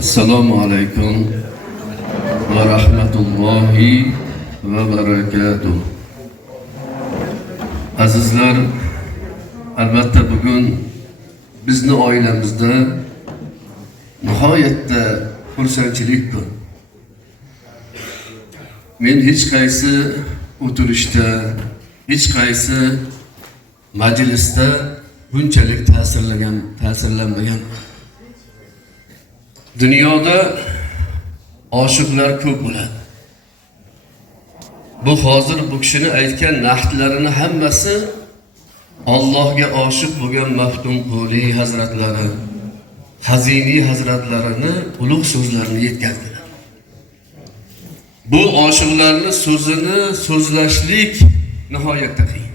Assalomu alaykum va rahmatullohi va barakatuh. Azizlar, albatta bugun bizni oilamizda nihoyatda xursandchilik kun. Men hech qaysi o'tirishda, hech qaysi majlisda bunchalik ta'sirlanmagan. Dunyoda oshiqlar ko'p bo'ladi. Bu hozir bu kishini aytgan nahtlarini hammasi Allohga oshiq bo'lgan Maftunquli hazratlari, Hazini hazratlarini ulug' so'zlarini yetkazdilar. Bu oshiqlarning so'zini so'zlashlik nihoyatda qiyin.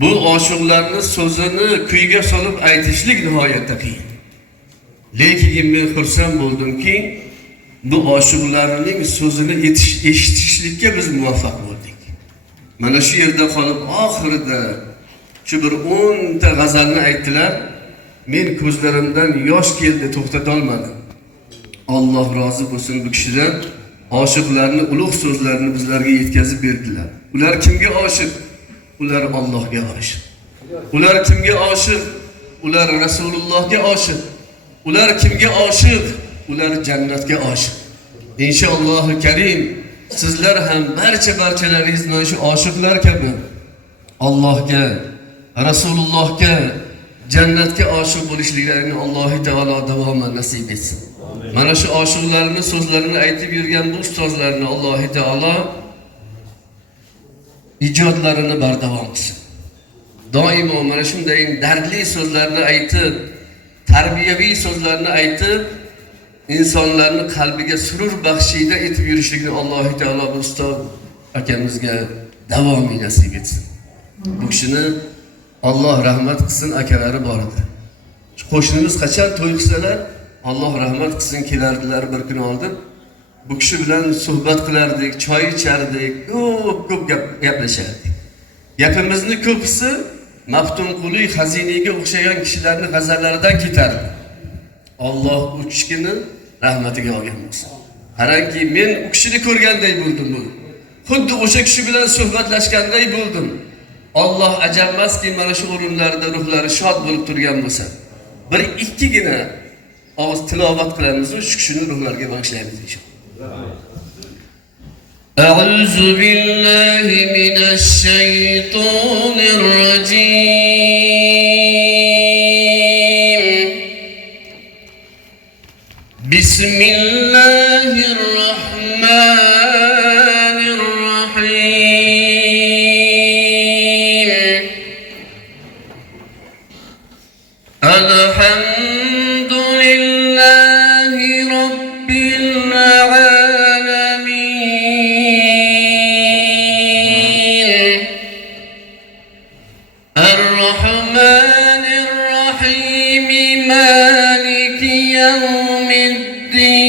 Bu oshiqlarning so'zini kuyga solib aytishlik nihoyatda qiyin. Lekin men xursand bo'ldimki, bu oshiqlarning so'zini eshitishlikka biz muvaffaq bo'ldik. Mana shu yerda qolib oxirida shu bir 10 ta g'azalni aytdilar. Men ko'zlarimdan yosh keldi, to'xtata olmadim. Alloh rozi bo'lsin bu kishidan. Oshiqlarning ulug' so'zlarini bizlarga yetkazib berdilar. Ular kimga oshiq? Ular Allohga oshiq. Ular kimga oshiq? Ular Rasulullohga oshiq. Ular kimga oshiq? Ular jannatga oshiq. Inshaalloh karim sizlar ham barchalaringiz mana shu oshiqlar kabi Allohga, Rasulullohga, jannatga oshiq bo'lishliklarini Alloh taolo davoman nasib etsin. Mana shu oshiqlarning so'zlarini aytib yurgan bu ustozlarni Alloh taolo ijodlarini bardavom qilsin. Doimo mana shunday dardli so'zlarni aytib, tarbiyaviy so'zlarni aytib, insonlarning qalbiga surur baxshida etib yurishlikni Alloh taolo bu ustoz akamizga davomiy nasib etsin. Bu kishini Alloh rahmat qilsin, akalari bor edi. Qo'shnimiz qachon to'y qilsalar, Alloh rahmat qilsin kelardilar bir kun oldin. Bu kishi bilan suhbat qilardik, choy ichardik, ko'p gaplashardik. Gapimizni ko'pisi Maftunquli Haziniga o'xshagan kishilarning g'azallaridan ketardi. Alloh u kishini rahmatiga olgan bo'lsin. Qarangki, men u kishini ko'rganday bo'ldim bu. Xuddi o'sha kishi bilan suhbatlashganday bo'ldim. Alloh ajabmaski mana shu o'rinlarda ruhlari shod bo'lib turgan bo'lsa. Bir ikkigina og'iz tilovat qilamiz, shu kishining ruhlariga bag'ishlaymiz inshaalloh. أعوذ بالله من الشيطان الرجيم بسم الله الرحمن الرحيم الحمد لله رب العالمين الرحمن الرحيم مالك يوم الدين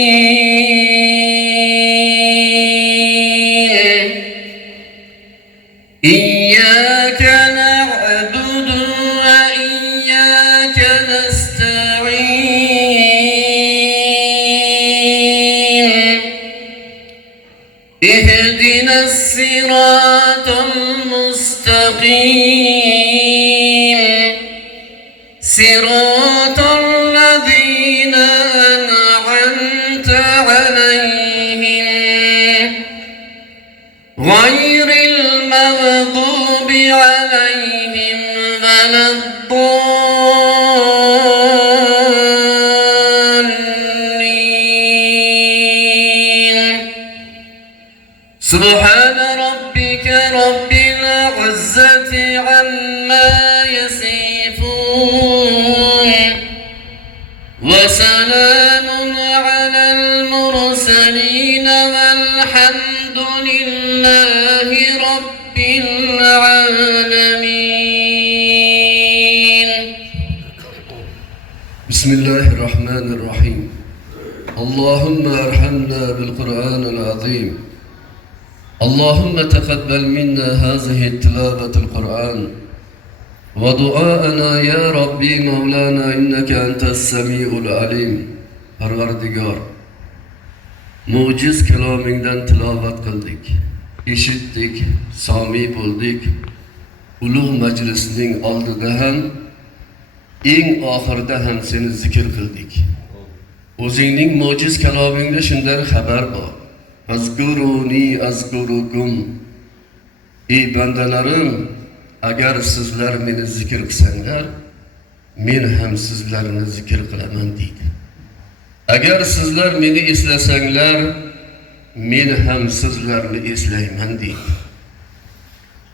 إياك نعبد وإياك نستعين اهدنا الصراط المستقيم صراط الذين أنعمت عليهم غير المغضوب عليهم ولا الضالين سبحان ربك رب العزة عما يصفون وسلام على المرسلين والحمد لله رب العالمين. بسم الله الرحمن الرحيم. اللهم ارحمنا بالقرآن العظيم. اللهم تقبل منا هذه التلاوة القرآن ودعاءنا يا ربي مولانا إنك أنت السميع العليم. Parvardigor, muciz kalomingdan tilovat qildik, eshitdik, somi bo'ldik. Ulug' majlisning oldida ham, eng oxirida ham seni zikr qildik. O'zingning muciz kalomingda shunday xabar bor. Azkuruni azkurukum. Ey bandalarim, agar sizlar meni zikr qilsanglar, men ham sizlarni zikr qilaman deydi. Agar sizlar meni eslasanglar, men ham sizlarni eslayman deydi.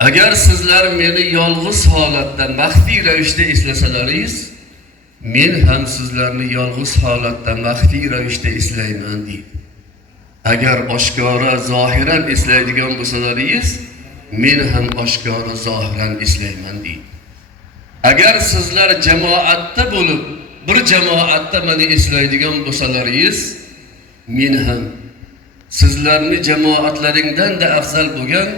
Agar sizlar meni yolg'iz holatda, maxfiy ravishda eslasalaringiz, men ham sizlarni yolg'iz holatda, maxfiy ravishda eslayman deydi. Agar oshkora, zohiran eslaydigan bo'lsalaringiz, men ham oshkora, zohiran eslayman deydi. Agar sizlar jamoatda bo'lib, bir jamoatda meni eslaydigan bo'lsalaringiz, men ham sizlarni jamoatlaringdan da afzal bo'lgan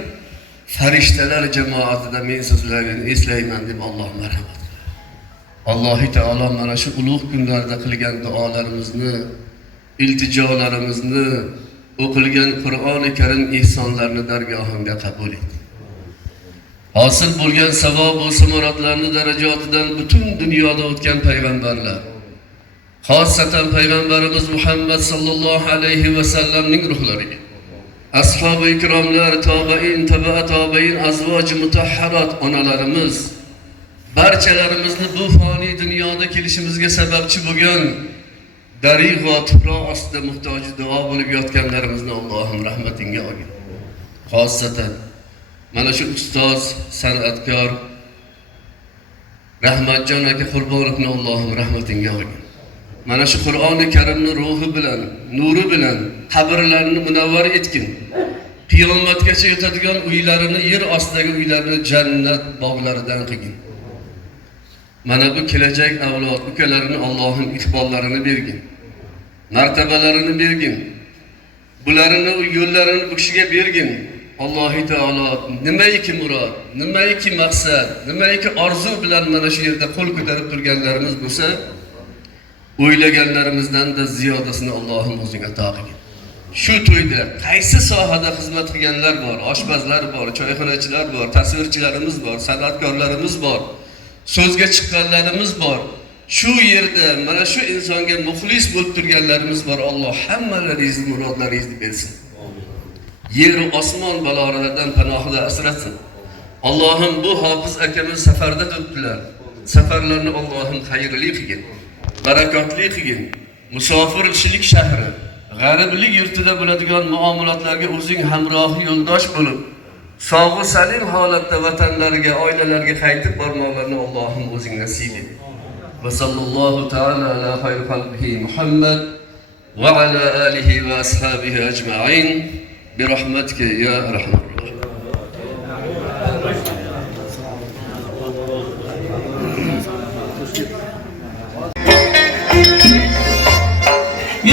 farishtalar jamoatida men sizlarni eslayman deb Alloh marhamat qiladi. Alloh taolo mana shu ulug' kunlarda qilgan duolarimizni, iltijolarimizni, o'qilgan Qur'oni Karim ihsonlarini dargohimga qabul et. Hosil bo'lgan savob va samoratlarni darajotidan butun dunyoda o'tgan payg'ambarlar, xosatan payg'ambarimiz Muhammad sallallohu alayhi va sallamning ruhlariga, ashab-ı ikromlar, tabi'in, tabi'in, azvoji mutahharat onalarimiz, barchalarimizni bu foniy dunyoda kelishimizga sababchi bo'lgan darig' va tuproq ostida muhtoj duo bo'lib yotganlarimizni Allohim rahmatingga olgin. Xosatan mana shu ustoz, san'atkor Rahmatjon aka Qurbonovni Allohim rahmatingga olgin. Mana shu Qur'oni Karimni ruhi bilan, nuri bilan qabrlarini munavvar etgin. Qiyomatgacha yotadigan uylarini, yer ostidagi uylarini jannat bog'laridan qilgin. Mana bu kelajak avlod ukalarini Allohim iqbollarini bergin. Martabalarini bergin. Bularni yo'llarini bu kishiga bergin. Alloh taolo nimaiki murod, nimaiki maqsad, nimaiki orzu bilan mana shu yerda qo'l ko'tarib turganlarimiz bo'lsa, o'ylaganlarimizdan da ziyodasini Allohim o'zing ato qilgin. Shu to'yda qaysi sohada xizmat qilganlar bor, oshpazlar bor, choyxonachilar bor, tasvirchilarimiz bor, san'atkorlarimiz bor, so'zga chiqqanlarimiz bor. Shu yerda mana shu insonga muxlis bo'lib turganlarimiz bor. Alloh hammalaringizni murodlaringizni bersin. Yer va osmon balolaridan panohida asrasin. Allohim bu hofiz akamiz safarda turibdilar. Safarlarni Allohim xayrli qilgin, barakotli qilgin. Musofirchilik shahri, g'ariblik yurtida bo'ladigan muomalatlarga o'zing hamrohi yo'ldosh bo'lib, sog'u salim holatda vatanlariga, oilalariga qaytib bormoqlarni Allohim o'zing nasib et. Va sallallohu ta'ala ala xayri xalqihi Muhammad va ala alihi va ashabihi ajma'in bi rahmatika ya arhamar rohim.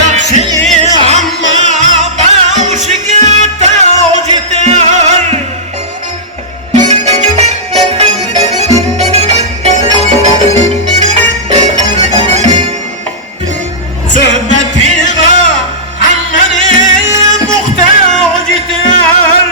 Yaxshi amma boshiga toj etar, suhbatiga hammani muhtoj etar.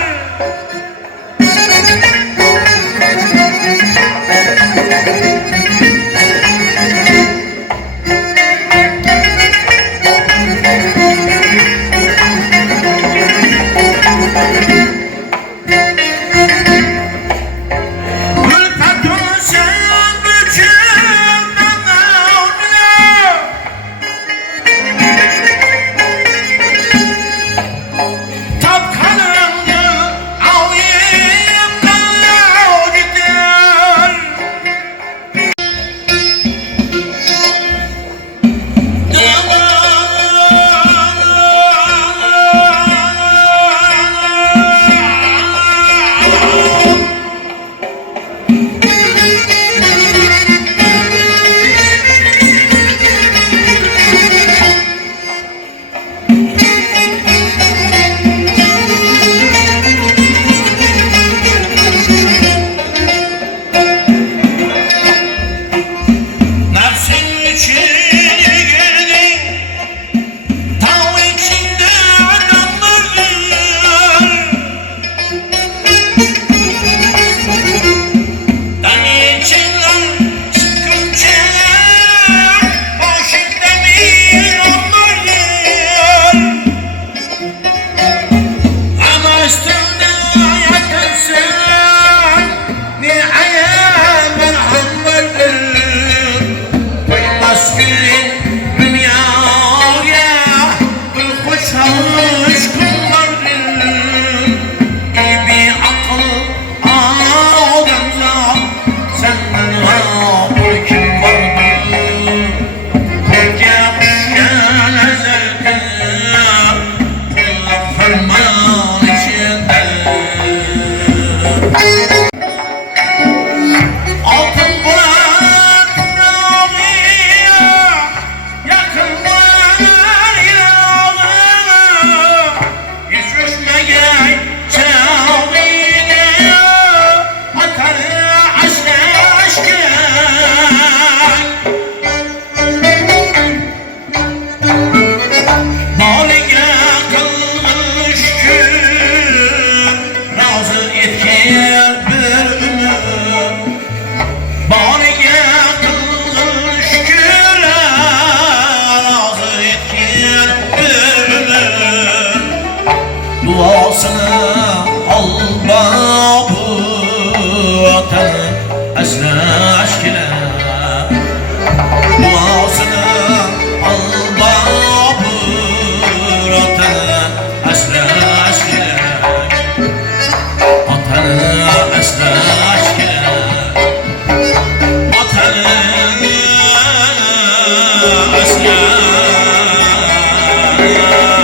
ya